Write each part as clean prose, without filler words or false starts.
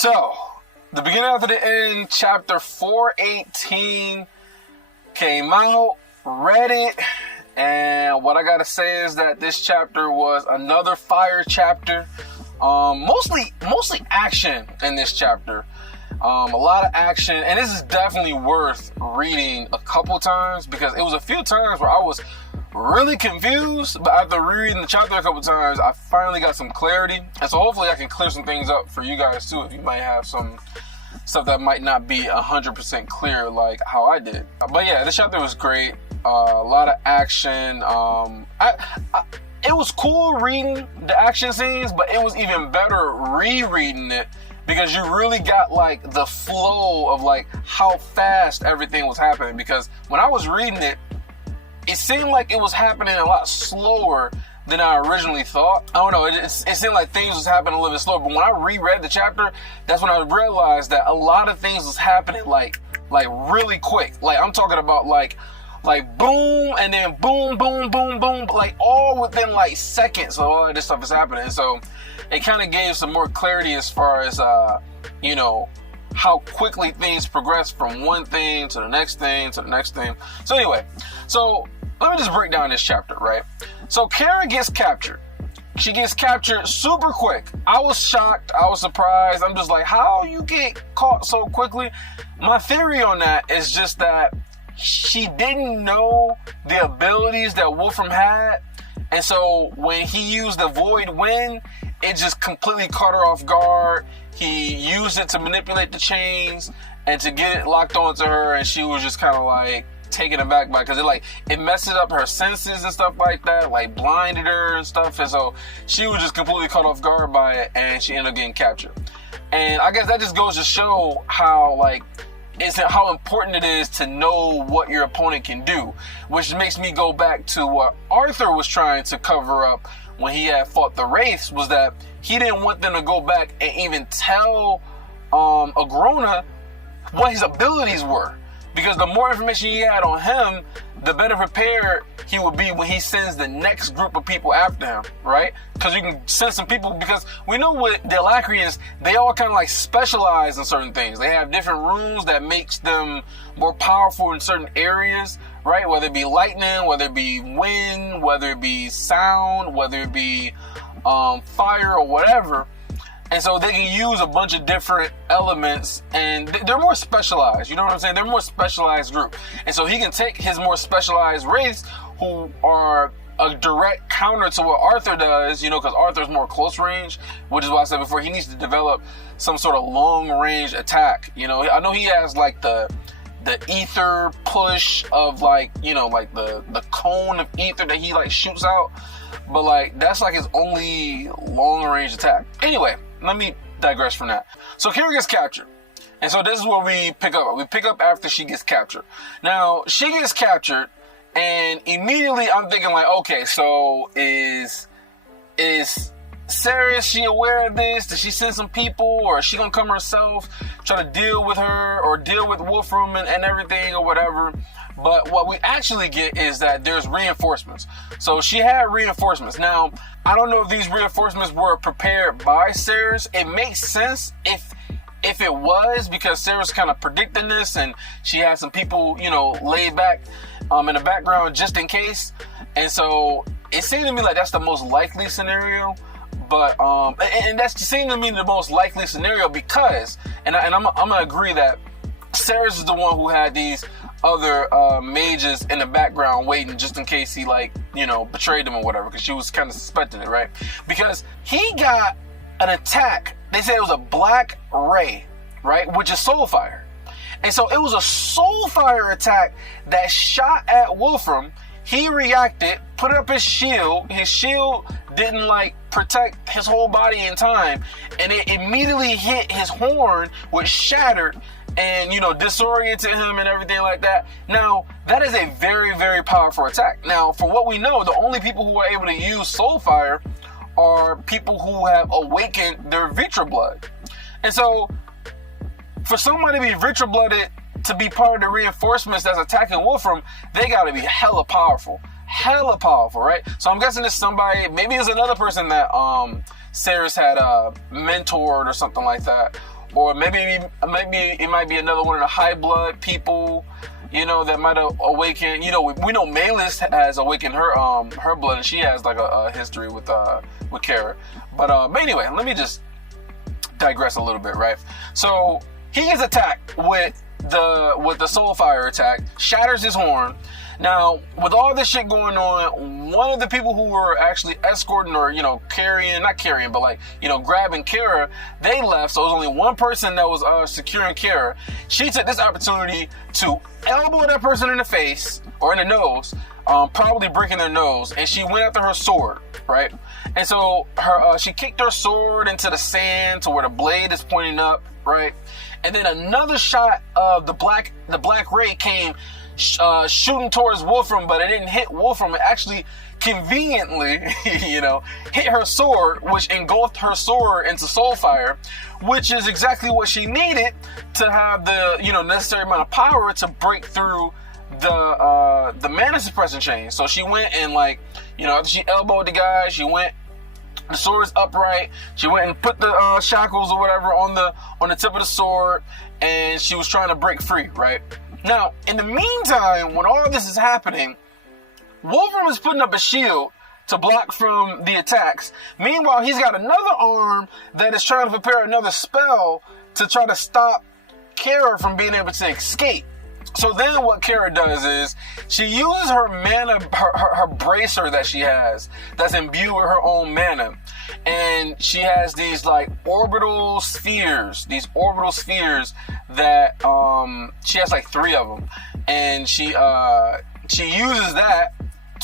So, the beginning after the end, chapter 418 came out, read it, and what I gotta say is that this chapter was another fire chapter. Mostly action in this chapter. A lot of action, and this is definitely worth reading a couple times because it was a few times where I was really confused, but after rereading the chapter a couple times, I finally got some clarity, and so hopefully I can clear some things up for you guys too if you might have some stuff that might not be 100% clear like how I did. But yeah, this chapter was great. A lot of action. It was cool reading the action scenes, but it was even better rereading it because you really got like the flow of like how fast everything was happening. Because when I was reading it, it seemed like it was happening a lot slower than I originally thought. I don't know, it seemed like things was happening a little bit slower, but when I reread the chapter, that's when I realized that a lot of things was happening like really quick. Like I'm talking about like boom, and then boom, boom, boom, boom, like all within like seconds of all of this stuff is happening. So it kind of gave some more clarity as far as, how quickly things progress from one thing to the next thing to the next thing. So anyway, so let me just break down this chapter, right? So Kara gets captured. She gets captured super quick. I was shocked. I was surprised. I'm just like, how you get caught so quickly? My theory on that is just that she didn't know the abilities that Wolfram had. And so when he used the Void Wind, it just completely caught her off guard. He used it to manipulate the chains and to get it locked onto her. And she was just kind of like taken aback by it because it messed up her senses and stuff like that, like blinded her and stuff. And so she was just completely caught off guard by it, and she ended up getting captured. And I guess that just goes to show how how important it is to know what your opponent can do, which makes me go back to what Arthur was trying to cover up when he had fought the Wraiths, was that he didn't want them to go back and even tell Agrona what his abilities were, because the more information he had on him, the better prepared he would be when he sends the next group of people after him, right? Because you can send some people, because we know with the Alacrians, they all kind of like specialize in certain things. They have different runes that makes them more powerful in certain areas, right? Whether it be lightning, whether it be wind, whether it be sound, whether it be fire or whatever. And so they can use a bunch of different elements, and they're more specialized. You know what I'm saying? They're a more specialized group. And so he can take his more specialized wraiths, who are a direct counter to what Arthur does, because Arthur's more close range, which is why I said before, he needs to develop some sort of long range attack. I know he has like the ether push of the cone of ether that he like shoots out, but that's like his only long range attack. Anyway, let me digress from that. So Kara gets captured. And so this is where we pick up. We pick up after she gets captured. Now, she gets captured, and immediately I'm thinking okay, so is Sarah, is she aware of this? Does she send some people, or is she gonna come herself, try to deal with her, or deal with Wolfram and everything, or whatever? But what we actually get is that there's reinforcements. So she had reinforcements. Now, I don't know if these reinforcements were prepared by Ceres. It makes sense if it was, because Ceres kind of predicting this, and she had some people, laid back in the background just in case. And so it seemed to me like that's the most likely scenario. But and that's seemed to me the most likely scenario because, and I'm gonna agree that Ceres is the one who had these other mages in the background waiting just in case he betrayed them or whatever, because she was kind of suspecting it, right? Because he got an attack. They said it was a black ray, right, which is Soulfire. And so it was a Soulfire attack that shot at Wolfram. He reacted, put up his shield. His shield didn't protect his whole body in time, and it immediately hit his horn, which shattered and disoriented him and everything like that. Now, that is a very, very powerful attack. Now, for what we know, the only people who are able to use Soulfire are people who have awakened their Vitra blood. And so, for somebody to be Vitra blooded to be part of the reinforcements that's attacking Wolfram, they gotta be hella powerful, right? So I'm guessing it's somebody, maybe it's another person that Ceres had mentored or something like that, or maybe it might be another one of the high blood people, you know, that might have awakened. You know, we know Maelys has awakened her blood, and she has like a history with Kara. But anyway, let me just digress a little bit, right? So he gets attacked with the soul fire attack, shatters his horn. Now, with all this shit going on, one of the people who were actually escorting or, you know, not carrying, but like, you know, grabbing Kara, they left. So it was only one person that was securing Kara. She took this opportunity to elbow that person in the face or in the nose, probably breaking their nose. And she went after her sword, right? And so she kicked her sword into the sand to where the blade is pointing up, right? And then another shot of the black ray came shooting towards Wolfram, but it didn't hit Wolfram. It actually conveniently, you know, hit her sword, which engulfed her sword into Soulfire, which is exactly what she needed to have the, you know, necessary amount of power to break through the mana suppression chain. So she went and, like, you know, after she elbowed the guy, she went, the sword is upright, she went and put the shackles or whatever on the tip of the sword, and she was trying to break free, right? Now, in the meantime, when all this is happening, Wolfram is putting up a shield to block from the attacks. Meanwhile, he's got another arm that is trying to prepare another spell to try to stop Kara from being able to escape. So then what Kara does is she uses her mana, her bracer that she has that's imbued with her own mana. And she has these like orbital spheres that she has like 3 of them. And she uses that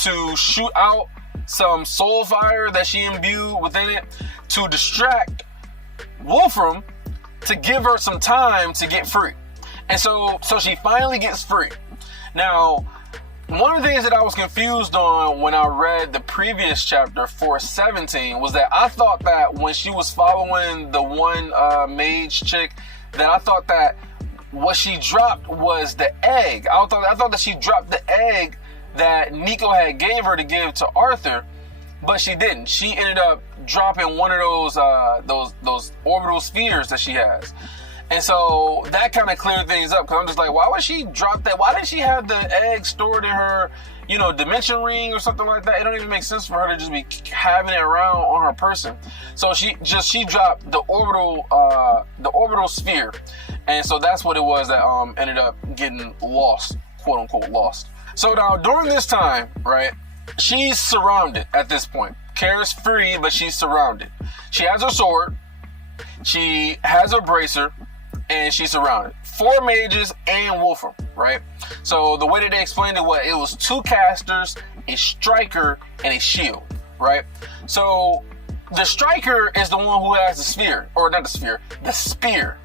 to shoot out some soul fire that she imbued within it to distract Wolfram to give her some time to get free. And so she finally gets free. Now, one of the things that I was confused on when I read the previous chapter, 417, was that I thought that when she was following the one mage chick, that I thought that what she dropped was the egg. I thought that she dropped the egg that Nico had gave her to give to Arthur, but she didn't. She ended up dropping one of those orbital spheres that she has. And so that kind of cleared things up, because I'm just like, why would she drop that? Why didn't she have the egg stored in her, you know, dimension ring or something like that? It don't even make sense for her to just be having it around on her person. So she dropped the orbital sphere. And so that's what it was that ended up getting lost, quote unquote lost. So now during this time, right, she's surrounded at this point. Kara's free, but she's surrounded. She has her sword, she has her bracer, and she's surrounded. 4 mages and Wolfram, right? So the way that they explained it was 2 casters, a striker, and a shield, right? So the striker is the one who has the sphere, or not the sphere, the spear.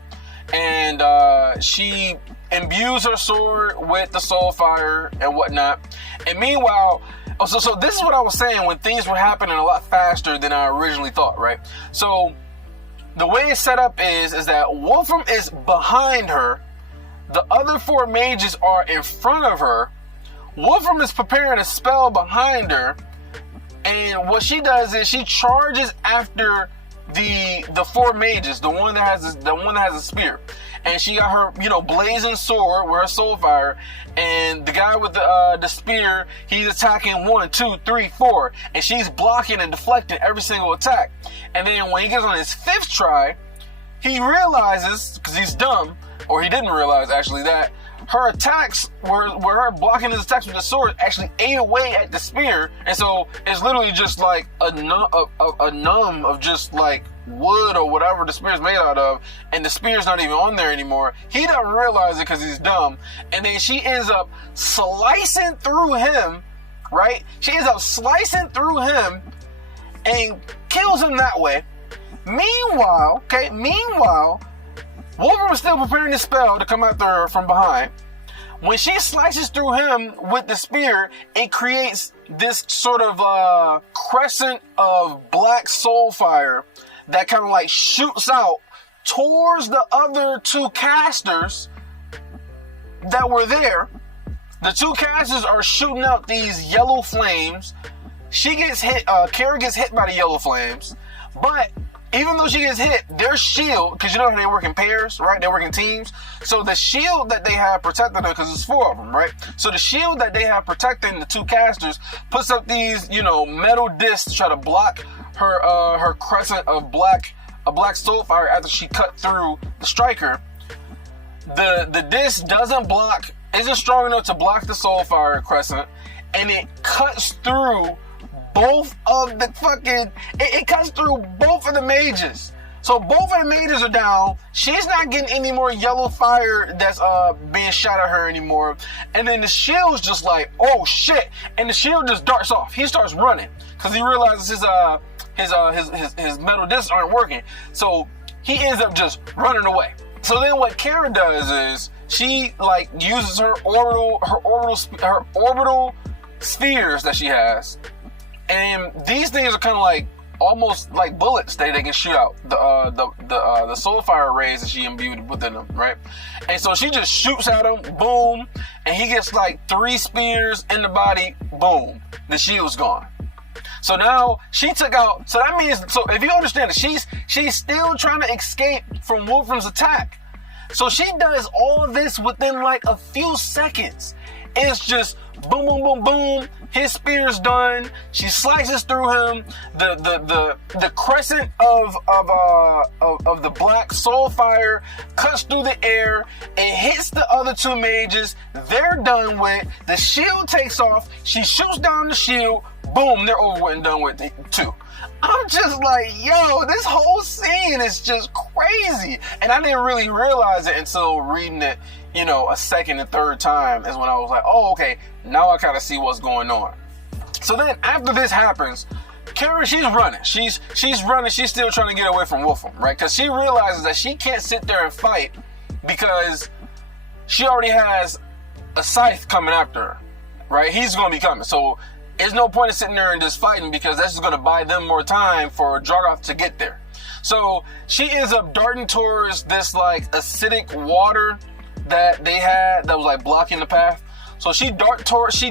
And she imbues her sword with the soul fire and whatnot. And meanwhile, so this is what I was saying when things were happening a lot faster than I originally thought, right? So the way it's set up is that Wolfram is behind her. The other 4 mages are in front of her. Wolfram is preparing a spell behind her. And what she does is she charges after the 4 mages, the one that has a spear. And she got her, you know, blazing sword with her soul fire. And the guy with the spear, he's attacking 1, 2, 3, 4. And she's blocking and deflecting every single attack. And then when he gets on his 5th try, he realizes, because he's dumb, or he didn't realize actually, that her attacks, where her blocking his attacks with the sword, actually ate away at the spear. And so it's literally just like a numb of just like wood or whatever the spear's made out of, and the spear's not even on there anymore. He doesn't realize it because he's dumb. And then she ends up slicing through him, right? She ends up slicing through him and kills him that way. Meanwhile, Wolverine was still preparing the spell to come after her from behind. When she slices through him with the spear, it creates this sort of crescent of black soul fire that kind of like shoots out towards the other 2 casters that were there. The 2 casters are shooting out these yellow flames. She gets hit, Kara gets hit by the yellow flames, but even though she gets hit, their shield, because you know how they work in pairs, right? They work in teams. So the shield that they have protecting her, because there's 4 of them, right? So the shield that they have protecting the 2 casters puts up these, metal discs to try to block her crescent of a black soulfire after she cut through the striker. The disc isn't strong enough to block the soulfire crescent, and it cuts through both of the it cuts through both of the mages. So both of the mages are down. She's not getting any more yellow fire that's being shot at her anymore. And then the shield's just like, oh shit. And the shield just darts off. He starts running because he realizes his metal discs aren't working. So he ends up just running away. So then what Kara does is she uses her orbital spheres that she has. And these things are kind of almost like bullets that they can shoot out the soulfire rays that she imbued within them, right? And so she just shoots at him, boom, and he gets 3 spears in the body, boom, the shield's gone. So now she took out. So that means, if you understand it, she's still trying to escape from Wolfram's attack. So she does all of this within a few seconds. It's just boom, boom, boom, boom. His spear's done. She slices through him. The crescent of the black soulfire cuts through the air. It hits the other 2 mages. They're done with. The shield takes off. She shoots down the shield. Boom, they're over with and done with it too. I'm just yo, this whole scene is just crazy. And I didn't really realize it until reading it, a second and third time is when I was like, oh, okay, now I kind of see what's going on. So then after this happens, Kara, she's running. She's running. She's still trying to get away from Wolfram, right? Because she realizes that she can't sit there and fight because she already has a scythe coming after her, right? He's going to be coming. So there's no point in sitting there and just fighting because that's just going to buy them more time for Dragoth to get there. So she ends up darting towards this acidic water that they had that was blocking the path. So she darts towards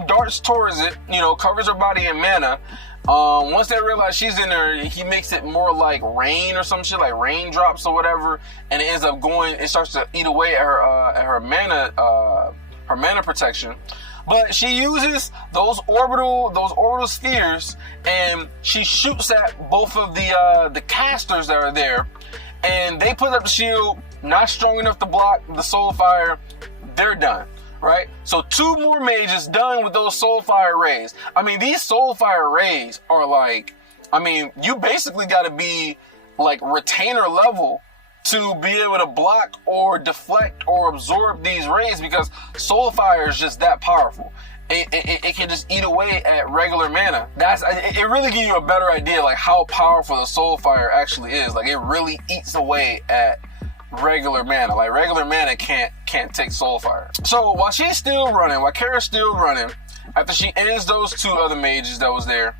it, covers her body in mana. Once they realize she's in there, he makes it more like rain or some shit, like raindrops or whatever, and it starts to eat away at her mana protection. But she uses those orbital spheres, and she shoots at both of the casters that are there, and they put up the shield, not strong enough to block the soulfire. They're done, right? So 2 more mages done with those soulfire rays. I mean, these soulfire rays are you basically got to be retainer level to be able to block or deflect or absorb these rays because soulfire is just that powerful. It can just eat away at regular mana. It really gives you a better idea how powerful the soulfire actually is. It really eats away at regular mana. Regular mana can't take soulfire. So while Kara's still running, after she ends those 2 other mages that was there,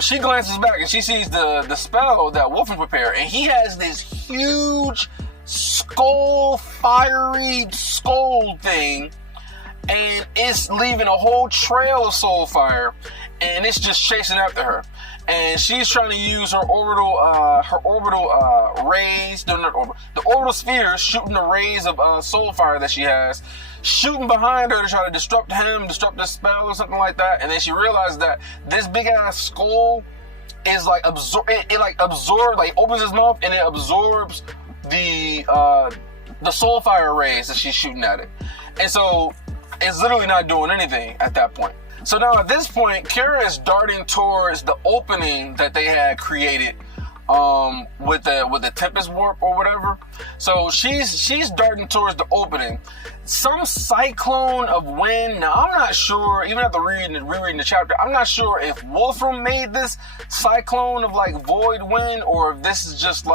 she glances back and she sees the spell that Wolfram prepared, and he has this huge fiery skull thing, and it's leaving a whole trail of soulfire, and it's just chasing after her. And she's trying to use her orbital rays, the orbital spheres, shooting the rays of soulfire that she has, shooting behind her to try to disrupt the spell or something like that. And then she realizes that this big ass skull is opens its mouth and it absorbs the soulfire rays that she's shooting at it. And so it's literally not doing anything at that point. So now at this point, Kara is darting towards the opening that they had created with the Tempest Warp or whatever. So she's darting towards the opening. Some cyclone of wind. Now I'm not sure, even after rereading the chapter, I'm not sure if Wolfram made this cyclone of void wind or if this is just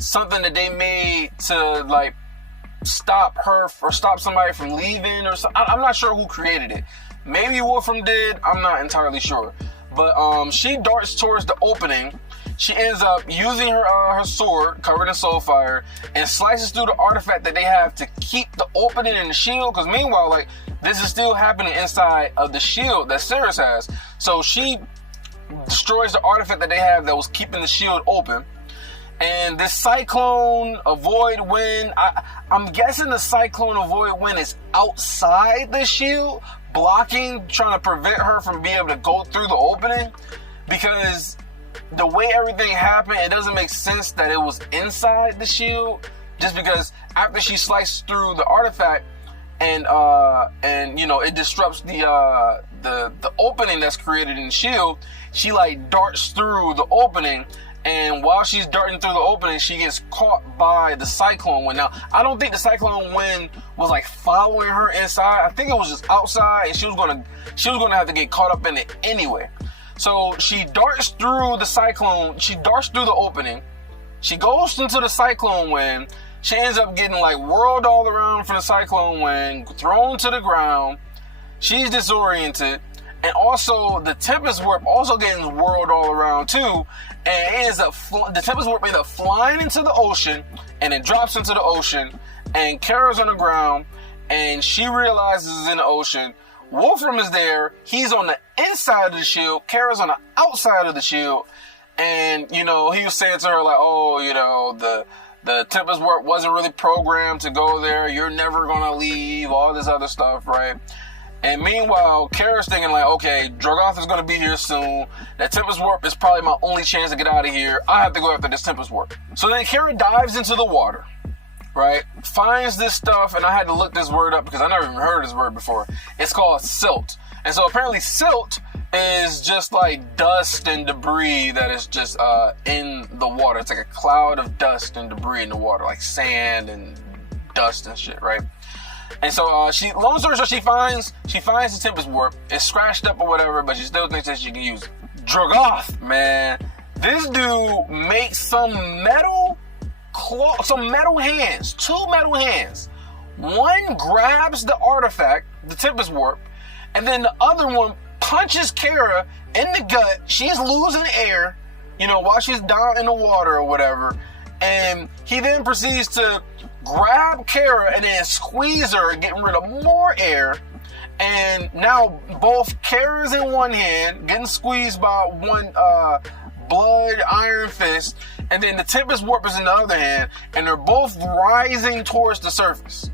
something that they made to stop her or stop somebody from leaving or something. I'm not sure who created it. Maybe Wolfram did. I'm not entirely sure. But she darts towards the opening. She ends up using her sword covered in soulfire and slices through the artifact that they have to keep the opening in the shield. Because meanwhile, this is still happening inside of the shield that Seras has. So she destroys the artifact that they have that was keeping the shield open. And this cyclone, a void wind, I'm guessing the cyclone, a void wind is outside the shield, blocking, trying to prevent her from being able to go through the opening. Because the way everything happened, it doesn't make sense that it was inside the shield. Just because after she sliced through the artifact, and you know, it disrupts the opening that's created in the shield, she like darts through the opening. And while she's darting through the opening, she gets caught by the cyclone wind. Now, I don't think the cyclone wind was like following her inside. I think it was just outside, and she was gonna have to get caught up in it anyway. So she darts through the cyclone. She darts through the opening. She goes into the cyclone wind. She ends up getting like whirled all around from the cyclone wind, thrown to the ground. She's disoriented. And also, the Tempest Warp also getting whirled all around too. And it ends up, the Tempest Warp ends up flying into the ocean, and it drops into the ocean. And Kara's on the ground, and she realizes it's in the ocean. Wolfram is there. He's on the inside of the shield. Kara's on the outside of the shield. And, you know, he was saying to her, like, oh, you know, the Tempest Warp wasn't really programmed to go there. You're never going to leave. All this other stuff, right? And meanwhile, Kara's thinking like, okay, Drogoth is going to be here soon. That Tempest Warp is probably my only chance to get out of here. I have to go after this Tempest Warp. So then Kara dives into the water, right? Finds this stuff, and I had to look this word up because I never even heard this word before. It's called silt. And so apparently silt is just like dust and debris that is just in the water. It's like a cloud of dust and debris in the water, like sand and dust and shit, right? And so long story short, she finds the Tempest Warp. It's scratched up or whatever, but she still thinks that she can use it. Drogoth, man, this dude makes some metal hands, 2 metal hands. One grabs the artifact, the Tempest Warp, and then the other one punches Kara in the gut. She's losing air, you know, while she's down in the water or whatever. And he then proceeds to grab Kara and then squeeze her, getting rid of more air. And now both Kara's in one hand, getting squeezed by one blood iron fist, and then the Tempest Warp is in the other hand, and they're both rising towards the surface.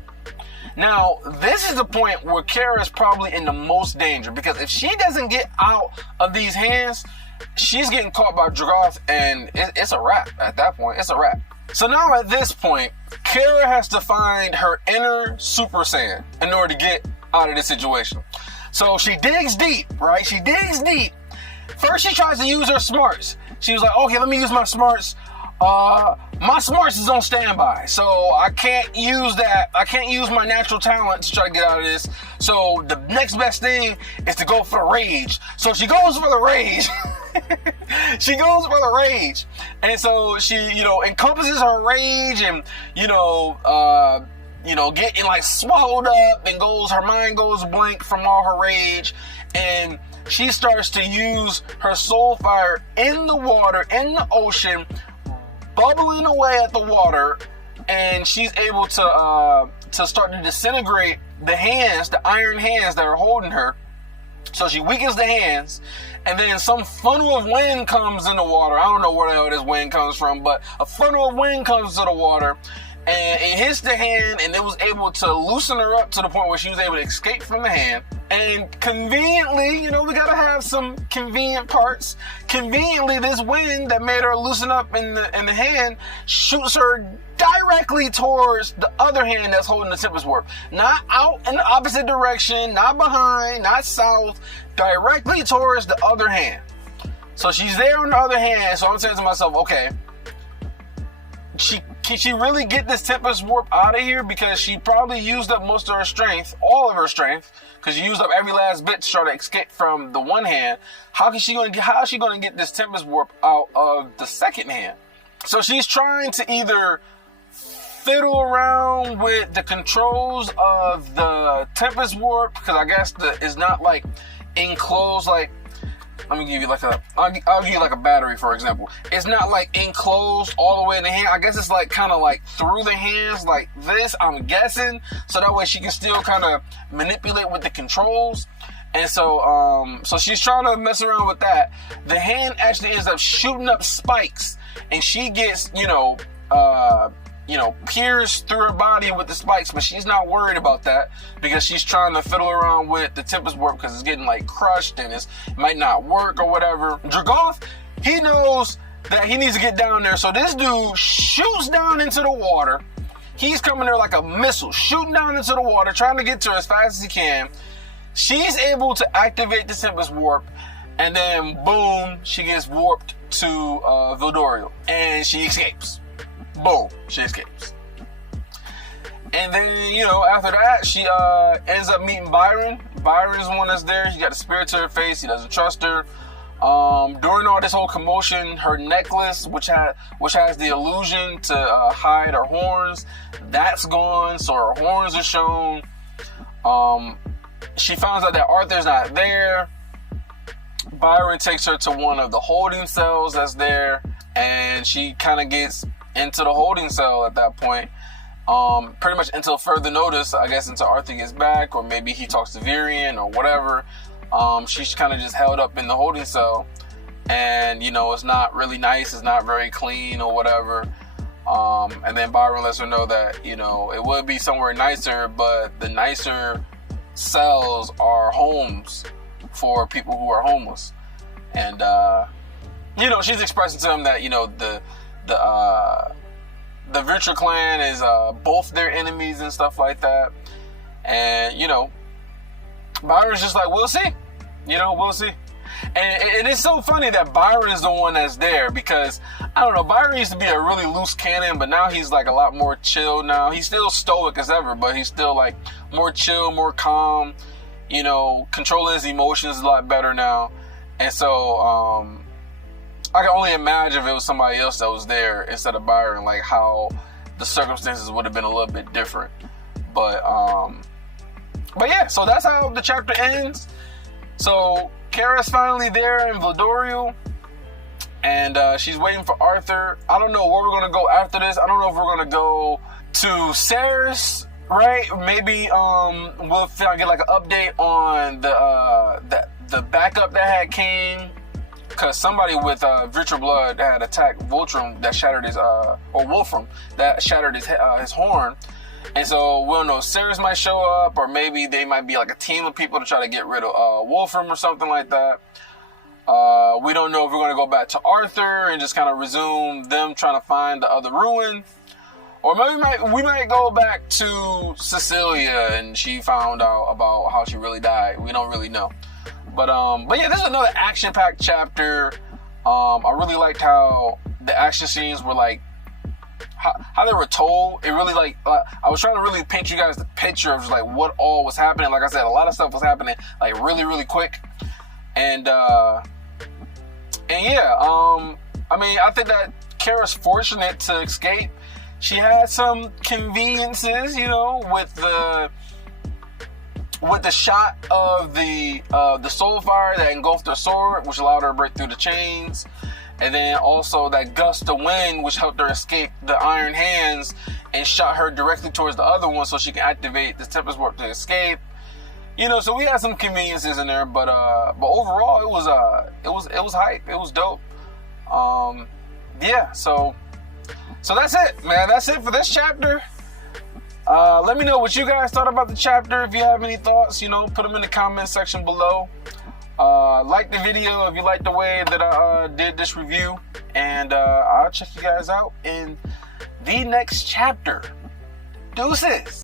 Now, this is the point where Kara is probably in the most danger, because if she doesn't get out of these hands, she's getting caught by Drogoth, and it's a wrap at that point. It's a wrap. So now at this point, Kara has to find her inner Super Saiyan in order to get out of this situation. So she digs deep, right? She digs deep. First, she tries to use her smarts. She was like, okay, let me use my smarts. My smarts is on standby, so I can't use that. I can't use my natural talent to try to get out of this. So the next best thing is to go for the rage. So she goes for the rage. She goes for the rage. And so she, you know, encompasses her rage and, getting like swallowed up and her mind goes blank from all her rage. And she starts to use her soul fire in the water, in the ocean, bubbling away at the water, and she's able to start to disintegrate the hands, the iron hands that are holding her. So she weakens the hands, and then some funnel of wind comes in the water. I don't know where the hell this wind comes from, but a funnel of wind comes to the water, and it hits the hand, and it was able to loosen her up to the point where she was able to escape from the hand. And conveniently, we gotta have some convenient parts. Conveniently, this wind that made her loosen up in the hand shoots her directly towards the other hand that's holding the Tempest Warp. Not out in the opposite direction, not behind, not south, directly towards the other hand. So she's there on the other hand, so I'm saying to myself, okay, can she really get this Tempest Warp out of here? Because she probably used up most of her strength, all of her strength, because she used up every last bit to try to escape from the one hand. How is she going to get this Tempest Warp out of the second hand? So she's trying to either fiddle around with the controls of the Tempest Warp, because I guess it's not like enclosed, like, let me give you I'll give you like a battery, for example. It's not like enclosed all the way in the hand. I guess it's like kind of like through the hands like this, I'm guessing. So that way she can still kind of manipulate with the controls. And so she's trying to mess around with that. The hand actually ends up shooting up spikes, and she gets, pierced through her body with the spikes, but she's not worried about that because she's trying to fiddle around with the Tempest Warp because it's getting like crushed and it might not work or whatever. Dragoth, he knows that he needs to get down there, so this dude shoots down into the water. He's coming there like a missile, shooting down into the water, trying to get to her as fast as he can. She's able to activate the Tempest Warp, and then boom, she gets warped to Vildoriel, and she escapes. Boom, she escapes. And then, after that, she ends up meeting Byron. Byron's the one that's there. She got a spirit to her face. He doesn't trust her. During all this whole commotion, her necklace, which has the illusion to hide her horns, that's gone. So her horns are shown. She finds out that Arthur's not there. Byron takes her to one of the holding cells that's there, and she kind of gets into the holding cell at that point. Pretty much until further notice, I guess, until Arthur gets back, or maybe he talks to Virion or whatever. She's kind of just held up in the holding cell, and it's not really nice, it's not very clean or whatever. And then Byron lets her know that it would be somewhere nicer, but the nicer cells are homes for people who are homeless. And she's expressing to him that the Venture Clan is both their enemies and stuff like that. And Byron's just like, we'll see. We'll see. And it's so funny that Byron is the one that's there, because I don't know, Byron used to be a really loose cannon, but now he's like a lot more chill now. He's still stoic as ever, but he's still like more chill, more calm, controlling his emotions a lot better now. And so I can only imagine if it was somebody else that was there instead of Byron, like how the circumstances would have been a little bit different. But yeah, so that's how the chapter ends. So Kara's finally there in Vildoriel, and she's waiting for Arthur. I don't know where we're gonna go after this. I don't know if we're gonna go to Ceres, right? Maybe we'll get like an update on the backup that had came, because somebody with Virtual Blood had attacked Voltrum that shattered his or Wolfram that shattered his horn. And so we'll know Ceres might show up, or maybe they might be like a team of people to try to get rid of Wolfram or something like that. We don't know if we're going to go back to Arthur and just kind of resume them trying to find the other ruin, or maybe we might go back to Cecilia and she found out about how she really died. We don't really know. But yeah, this is another action-packed chapter. I really liked how the action scenes were like, how they were told. It really like I was trying to really paint you guys the picture of just like what all was happening. Like I said, a lot of stuff was happening like really, really quick. And yeah, I mean, I think that Kara's fortunate to escape. She had some conveniences, with the shot of the soul fire that engulfed her sword, which allowed her to break through the chains. And then also that gust of wind, which helped her escape the Iron Hands and shot her directly towards the other one so she can activate the Tempest Warp to escape. So we had some conveniences in there, but overall it was hype. It was dope. Yeah, so that's it, man. That's it for this chapter. Let me know what you guys thought about the chapter. If you have any thoughts, put them in the comment section below. Like the video if you like the way that I did this review, and I'll check you guys out in the next chapter. Deuces.